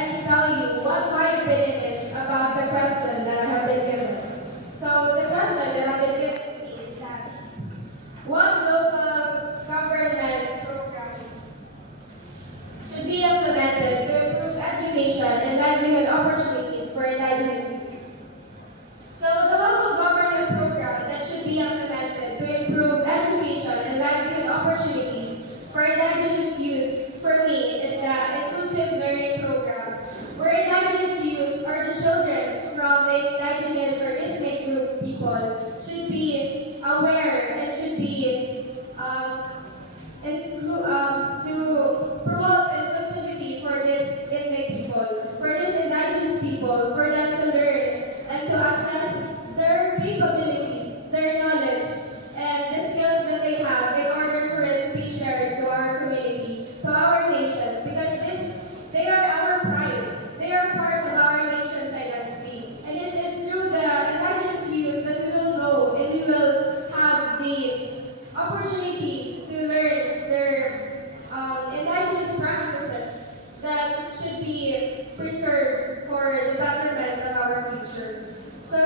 and tell you what my opinion is about the question that I have been given. So the question that I've been given is that what local government program should be implemented to improve education and livelihood opportunities for indigenous youth? So the local government program that should be implemented to improve education and livelihood opportunities for indigenous youth, for me, is the Inclusive Learning Program, where indigenous youth or the children from the indigenous or ethnic group people should be aware and should be to promote inclusivity for this ethnic people, for these indigenous people, for them to learn and to assess their capabilities, their knowledge, and the skills that they have in order for it to be shared to our community, to our nation, because they are our pride. They are part of our nation's identity. And it is through the indigenous youth that we will know and we will have the opportunity to learn their indigenous practices that should be preserved for the betterment of our future. So